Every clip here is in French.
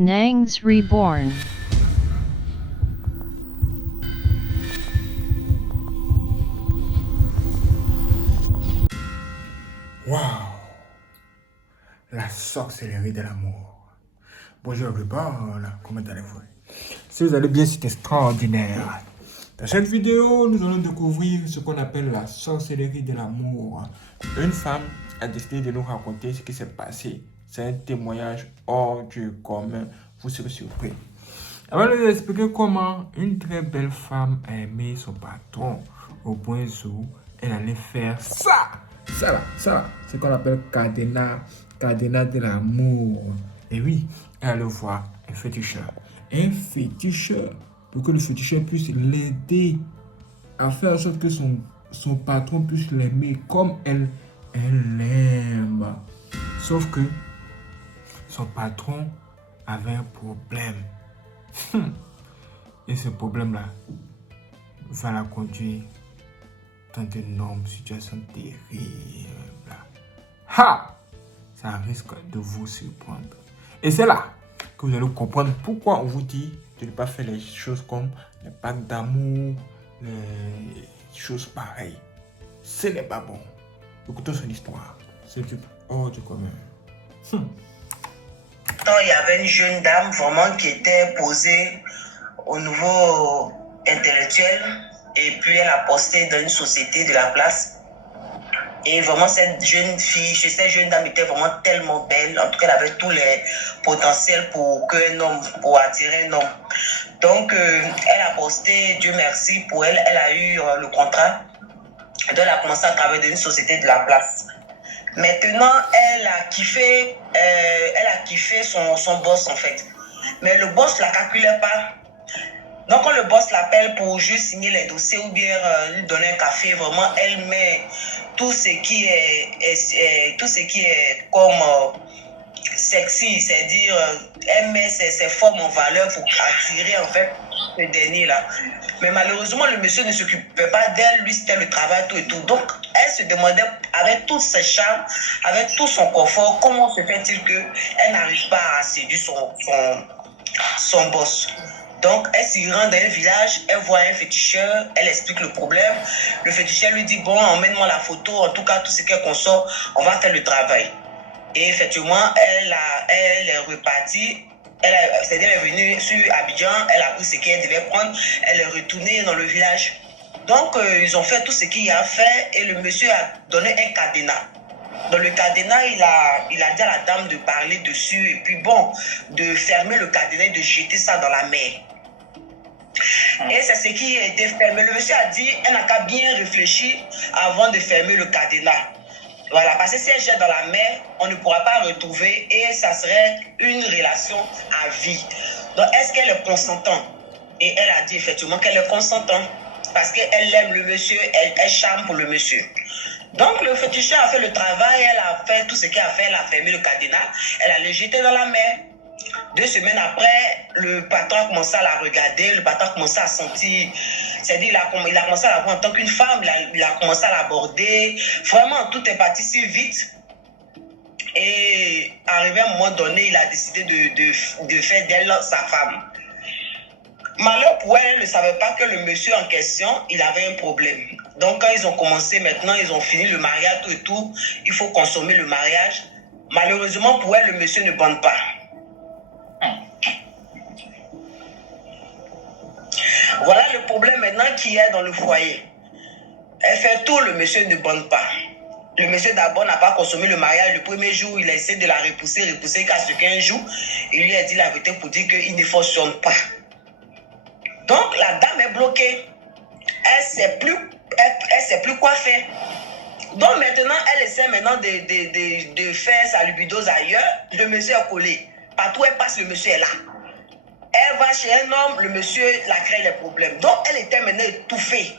Nangs Reborn. Waouh! La sorcellerie de l'amour. Bonjour Reborn, comment allez-vous? Si vous allez bien, c'est extraordinaire. Dans cette vidéo, nous allons découvrir ce qu'on appelle la sorcellerie de l'amour. Une femme a décidé de nous raconter ce qui s'est passé. C'est un témoignage hors du commun. Vous serez surpris. Avant de vous expliquer comment une très belle femme a aimé son patron au point où elle allait faire ça. Ça, c'est ce qu'on appelle cadenas de l'amour. Et oui, elle allait voir un féticheur. Un féticheur, pour que le féticheur puisse l'aider à faire en sorte que son patron puisse l'aimer comme elle l'aime. Sauf que son patron avait un problème. Et ce problème-là va la conduire dans de nombreuses situations terribles. Ha! Ça risque de vous surprendre. Et c'est là que vous allez comprendre pourquoi on vous dit de ne pas faire les choses comme les pactes d'amour, les choses pareilles. Ce n'est pas bon. Écoutons son histoire. C'est hors du commun. Il y avait une jeune dame vraiment qui était posée au niveau intellectuel et puis elle a posté dans une société de la place. Et vraiment, cette jeune fille, cette jeune dame était vraiment tellement belle. En tout cas, elle avait tous les potentiels pour attirer un homme. Donc, elle a posté, Dieu merci pour elle, elle a eu le contrat. Donc, elle a commencé à travailler dans une société de la place. Maintenant, elle a kiffé son boss en fait. Mais le boss ne la calculait pas. Donc quand le boss l'appelle pour juste signer les dossiers ou bien lui donner un café, vraiment elle met tout ce qui est comme sexy, c'est-à-dire elle met ses formes en valeur pour attirer en fait ce dernier là. Mais malheureusement le monsieur ne s'occupait pas d'elle, lui c'était le travail tout et tout. Donc elle se demandait avec tous ses charmes, avec tout son confort, comment se fait-il qu'elle n'arrive pas à séduire son boss. Donc, elle s'y rend dans un village, elle voit un féticheur, elle explique le problème. Le féticheur lui dit, bon, emmène-moi la photo, en tout cas, tout ce qu'elle consomme, on va faire le travail. Et effectivement, elle est repartie. C'est-à-dire, elle est venue sur Abidjan, elle a pris ce qu'elle devait prendre, elle est retournée dans le village. Donc, ils ont fait tout ce qu'il y a à faire et le monsieur a donné un cadenas. Dans le cadenas, il a dit à la dame de parler dessus et puis bon, de fermer le cadenas et de jeter ça dans la mer. Et c'est ce qui a été fait. Mais le monsieur a dit, elle n'a qu'à bien réfléchir avant de fermer le cadenas. Voilà, parce que si elle jette dans la mer, on ne pourra pas retrouver et ça serait une relation à vie. Donc, est-ce qu'elle est consentante? Et elle a dit effectivement qu'elle est consentante parce qu'elle aime le monsieur, elle charme pour le monsieur. Donc, le féticheur a fait le travail, elle a fait tout ce qu'elle a fait, elle a fermé le cadenas, elle a le jeté dans la mer. 2 semaines après, le patron a commencé à la regarder, le patron a commencé à sentir, c'est-à-dire il a commencé à la voir en tant qu'une femme, il a commencé à l'aborder. Vraiment, tout est parti si vite. Et arrivé à un moment donné, il a décidé de faire d'elle sa femme. Malheur pour elle, elle ne savait pas que le monsieur en question, il avait un problème. Donc quand ils ont commencé, maintenant ils ont fini le mariage, tout et tout, il faut consommer le mariage. Malheureusement pour elle, le monsieur ne bande pas. Voilà le problème maintenant qu'il y a dans le foyer. Elle fait tout, le monsieur ne bande pas. Le monsieur d'abord n'a pas consommé le mariage. Le premier jour, il a essayé de la repousser qu'à ce qu'un jour, il lui a dit la vérité pour dire qu'il ne fonctionne pas. Donc la dame est bloquée. Elle ne sait plus quoi faire. Donc maintenant, elle essaie maintenant de faire sa lubidose ailleurs. Le monsieur est collé. Partout où elle passe, le monsieur est là. Elle va chez un homme, le monsieur la crée les problèmes. Donc elle était maintenant étouffée.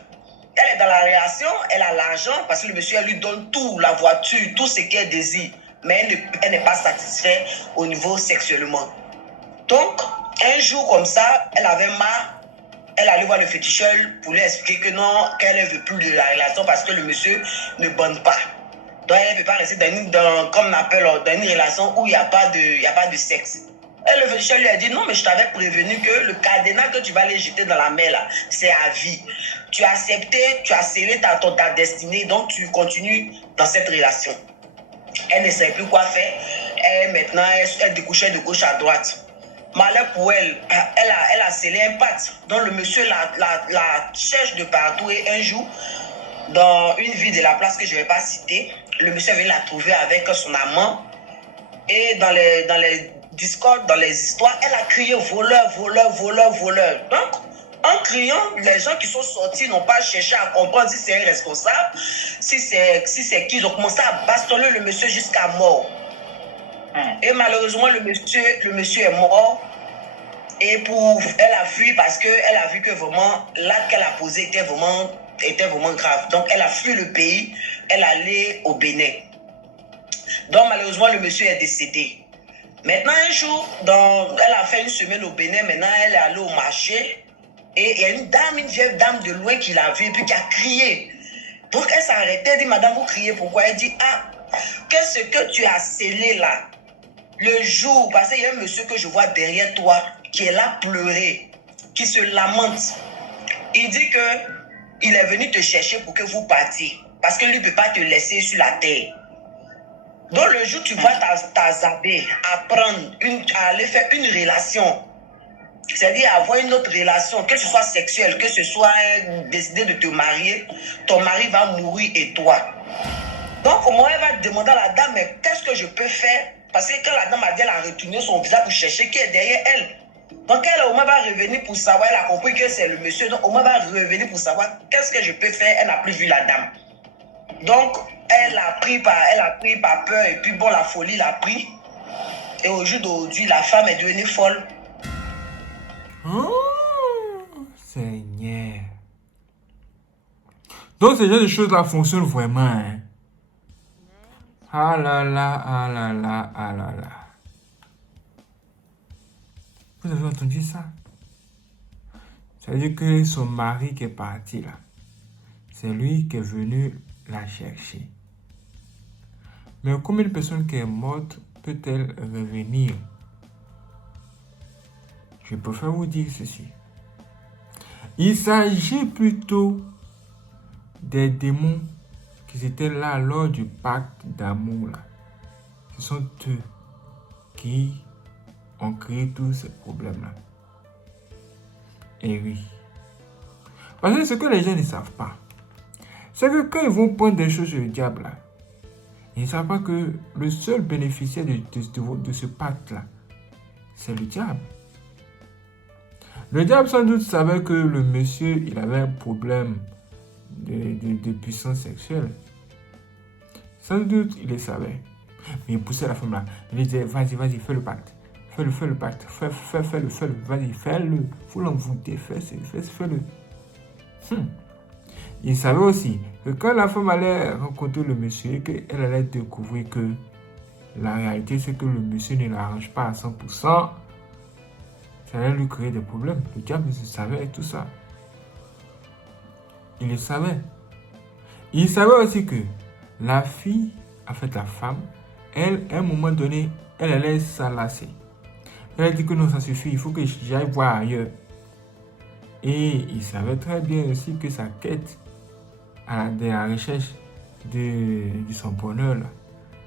Elle est dans la relation, elle a l'argent parce que le monsieur elle lui donne tout, la voiture, tout ce qu'elle désire. Mais elle n'est pas satisfaite au niveau sexuellement. Donc, un jour comme ça, elle avait marre. Elle allait voir le féticheur pour lui expliquer que non, qu'elle ne veut plus de la relation parce que le monsieur ne bande pas. Donc elle ne peut pas rester dans une relation où il n'y a pas de sexe. Et le féticheur lui a dit, non, mais je t'avais prévenu que le cadenas que tu vas aller jeter dans la mer, là, c'est à vie. Tu as accepté, tu as scellé ta destinée, donc tu continues dans cette relation. Elle ne savait plus quoi faire. Et maintenant, elle découchait de gauche à droite. Malheur pour elle, elle a scellé un pacte. Donc le monsieur la cherche de partout. Et un jour, dans une ville de la place que je ne vais pas citer, le monsieur avait la trouver avec son amant. Et dans les discords, dans les histoires, elle a crié voleur, voleur, voleur, voleur. Donc, en criant, les gens qui sont sortis n'ont pas cherché à comprendre si c'est un responsable, si c'est qui. Ils ont commencé à bastonner le monsieur jusqu'à mort. Et malheureusement, le monsieur est mort. Et elle a fui parce qu'elle a vu que vraiment, l'acte qu'elle a posé était vraiment grave. Donc, elle a fui le pays. Elle allait au Bénin. Donc, malheureusement, le monsieur est décédé. Maintenant, un jour, elle a fait une semaine au Bénin. Maintenant, elle est allée au marché. Et il y a une vieille dame de loin qui l'a vue et puis qui a crié. Donc, elle s'est arrêtée. Elle dit, madame, vous criez pourquoi? Elle dit, ah, qu'est-ce que tu as scellé là? Le jour, parce qu'il y a un monsieur que je vois derrière toi qui est là pleurer, qui se lamente. Il dit que il est venu te chercher pour que vous partiez. Parce que lui ne peut pas te laisser sur la terre. Donc, le jour où tu vas t'azaber, apprendre, à aller faire une relation, c'est-à-dire avoir une autre relation, que ce soit sexuelle, que ce soit décider de te marier, ton mari va mourir et toi. Donc, moi, elle va demander à la dame, mais qu'est-ce que je peux faire? Parce que quand la dame a dit, elle a retourné son visage pour chercher qui est derrière elle. Donc, elle, au moins, va revenir pour savoir, elle a compris que c'est le monsieur, donc au moins, va revenir pour savoir qu'est-ce que je peux faire. Elle n'a plus vu la dame. Donc, elle a pris par peur, et puis bon, la folie l'a pris. Et au jour d'aujourd'hui, la femme est devenue folle. Oh, Seigneur. Donc, ce genre de choses-là fonctionnent vraiment. Hein? Ah là là, ah là là, ah là là. Vous avez entendu ça? Ça veut dire que son mari qui est parti là, c'est lui qui est venu la chercher. Mais combien de personnes qui est morte peut-elle revenir? Je préfère vous dire ceci. Il s'agit plutôt des démons qui étaient là lors du pacte d'amour. Ce sont eux qui ont créé tous ces problèmes-là. Et oui. Parce que ce que les gens ne savent pas, c'est que quand ils vont prendre des choses sur le diable, là, ils ne savent pas que le seul bénéficiaire de ce pacte-là, c'est le diable. Le diable sans doute savait que le monsieur, il avait un problème de puissance sexuelle. Sans doute, il le savait. Mais il poussait la femme là. Il lui disait, vas-y, fais le pacte. Fais le pacte. Fais-le. Vas-y, fais-le. Faut l'envoûter. Fais-le. Il savait aussi que quand la femme allait rencontrer le monsieur, qu'elle allait découvrir que la réalité, c'est que le monsieur ne l'arrange pas à 100%. Ça allait lui créer des problèmes. Le diable savait tout ça. Il le savait. Il savait aussi que la fille, en fait la femme, elle, à un moment donné, elle allait s'enlacer. Elle a dit que non, ça suffit, il faut que j'aille voir ailleurs. Et il savait très bien aussi que sa quête de la recherche de son bonheur,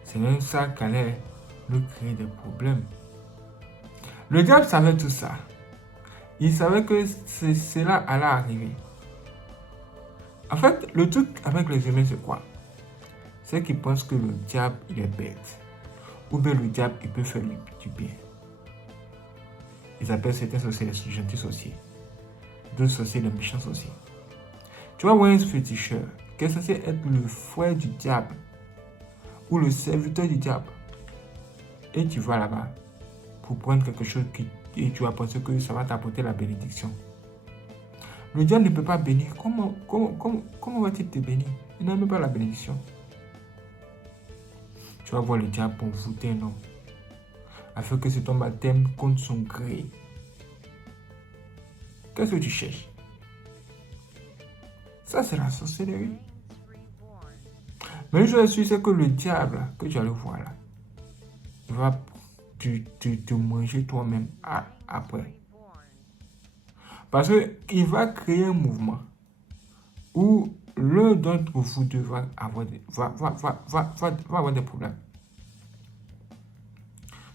c'est même ça qui allait lui créer des problèmes. Le diable savait tout ça. Il savait que cela allait arriver. En fait, le truc avec les humains, c'est quoi? C'est qu'ils pensent que le diable, il est bête. Ou bien le diable, il peut faire du bien. Ils appellent certains sorciers les gentils sorciers. D'autres sorciers les méchants sorciers. Tu vas voir un féticheur qui est censé être le frère du diable ou le serviteur du diable. Et tu vas là-bas pour prendre quelque chose et tu vas penser que ça va t'apporter la bénédiction. Le diable ne peut pas bénir. Comment va-t-il te bénir? Il n'a même pas la bénédiction. Tu vas voir le diable pour envoûter un homme afin que cet homme t'aime contre son gré. Qu'est-ce que tu cherches? Ça, c'est la sorcellerie. Mais une chose sûre, c'est que le diable que tu allais voir là, il va te manger toi-même après. Parce qu'il va créer un mouvement où l'un d'entre vous deux va avoir des problèmes.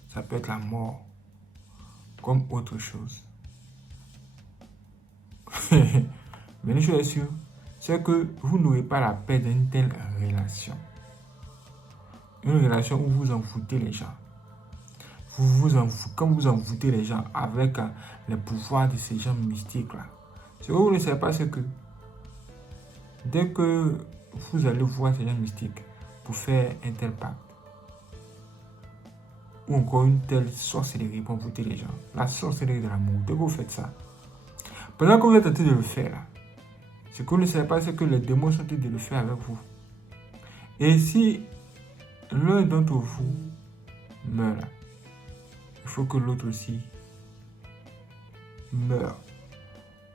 Ça peut être la mort comme autre chose. Mais une chose est sûre, c'est que vous n'aurez pas la paix d'une telle relation. Une relation où vous envoûtez les gens. Quand vous envoûtez les gens avec les pouvoirs de ces gens mystiques-là. Ce que vous ne savez pas, c'est que dès que vous allez voir ces gens mystiques pour faire un tel pacte, ou encore une telle sorcellerie pour envoûter les gens, la sorcellerie de l'amour, dès que vous faites ça, pendant que vous êtes en train de le faire là, ce que vous ne savez pas, c'est que les démons sont en train de le faire avec vous. Et si l'un d'entre vous meurt là, il faut que l'autre aussi meure.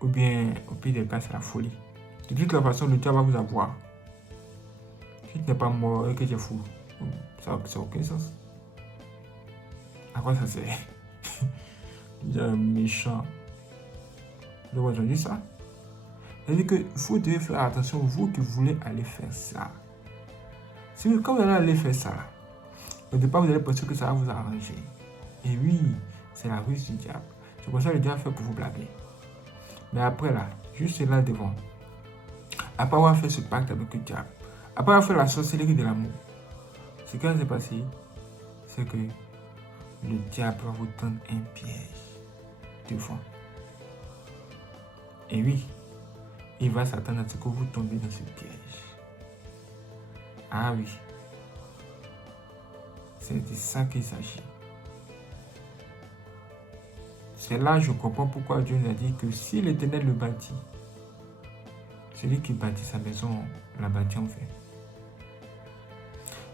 Ou bien, au pire des cas, c'est la folie. De toute la façon, le diable va vous avoir. Si tu n'es pas mort et que tu es fou, ça n'a aucun sens. À quoi ça sert? Il y a un méchant. Vous avez entendu ça? C'est-à-dire que vous devez faire attention, vous qui voulez aller faire ça. Quand vous allez aller faire ça, là, au départ, vous allez penser que ça va vous arranger. Et oui, c'est la ruse du diable. C'est pour ça que le diable fait pour vous blaguer. Mais après là, juste là devant, après avoir fait ce pacte avec le diable, après avoir fait la sorcellerie de l'amour, ce qui va se passer, c'est que le diable va vous tendre un piège devant. Et oui, il va s'attendre à ce que vous tombiez dans ce piège. Ah oui, c'est de ça qu'il s'agit. C'est là que je comprends pourquoi Dieu nous a dit que si l'Éternel le bâtit, celui qui bâtit sa maison la bâtit en fait.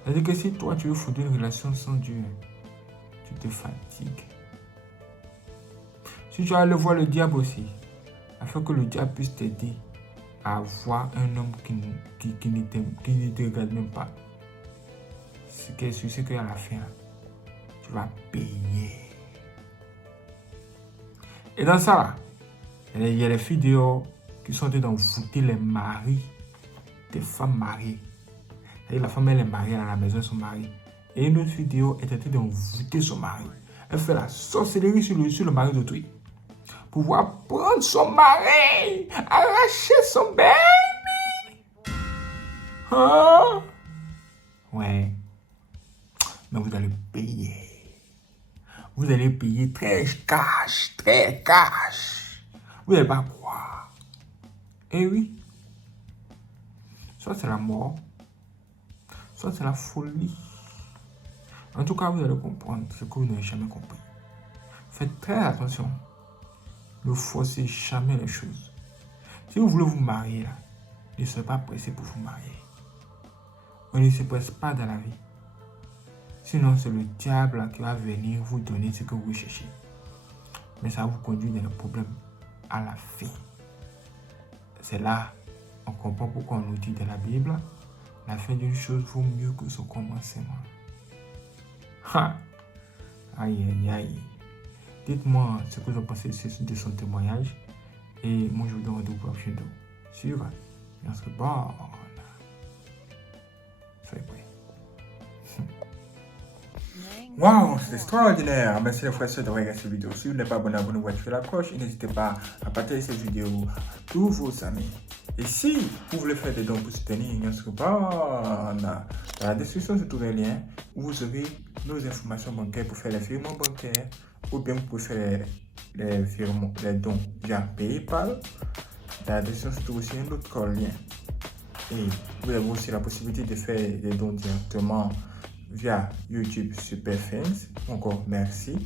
C'est-à-dire que si toi tu veux fonder une relation sans Dieu, tu te fatigues. Si tu vas aller voir le diable aussi, afin que le diable puisse t'aider à voir un homme qui ne te regarde même pas, ce qui est sûr, c'est qu'à la fin, tu vas payer. Et dans ça, il y a les filles dehors qui sont en train d'envoûter les maris des femmes mariées. Et la femme, elle est mariée à la maison de son mari. Et une autre fille dehors est en train d'envoûter son mari. Elle fait la sorcellerie sur le mari d'autrui. Pour pouvoir prendre son mari, arracher son baby. Hein? Ouais. Mais vous allez payer. Vous allez payer très cash. Vous n'allez pas croire. Eh oui. Soit c'est la mort, soit c'est la folie. En tout cas, vous allez comprendre ce que vous n'avez jamais compris. Faites très attention. Ne forcez jamais les choses. Si vous voulez vous marier, là, ne soyez pas pressé pour vous marier. On ne se presse pas dans la vie. Sinon, c'est le diable là, qui va venir vous donner ce que vous cherchez. Mais ça vous conduit dans le problème à la fin. C'est là on comprend pourquoi on nous dit dans la Bible, la fin d'une chose vaut mieux que son commencement. Ha! Aïe, aïe, aïe. Dites-moi ce que vous en pensez de son témoignage. Et moi, je vous donne rendez-vous pour la prochaine vidéo. Sur Merci bonne. Soyez prêts. Waouh, c'est extraordinaire. Merci les frères et sœurs d'avoir regardé cette vidéo. Si vous n'êtes pas abonné, abonnez-vous, activez la cloche. Et n'hésitez pas à partager cette vidéo à tous vos amis. Et si vous voulez faire des dons pour soutenir notre bande, dans la description, se trouve un lien où vous aurez nos informations bancaires pour faire les virements bancaires ou bien vous pouvez faire les dons via PayPal. Dans la description, se trouve aussi un autre lien. Et vous avez aussi la possibilité de faire des dons directement via YouTube Super Fans. Encore merci.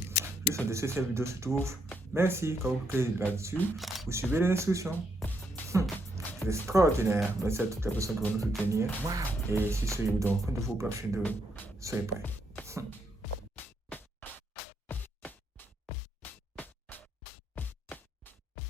Juste en dessous de cette vidéo se trouve merci. Quand vous cliquez là-dessus, vous suivez les instructions. C'est extraordinaire. Merci à toutes les personnes qui vont nous soutenir. Wow. Et si ce, je vous donne rendez-vous pour la prochaine vidéo. Soyez prêts.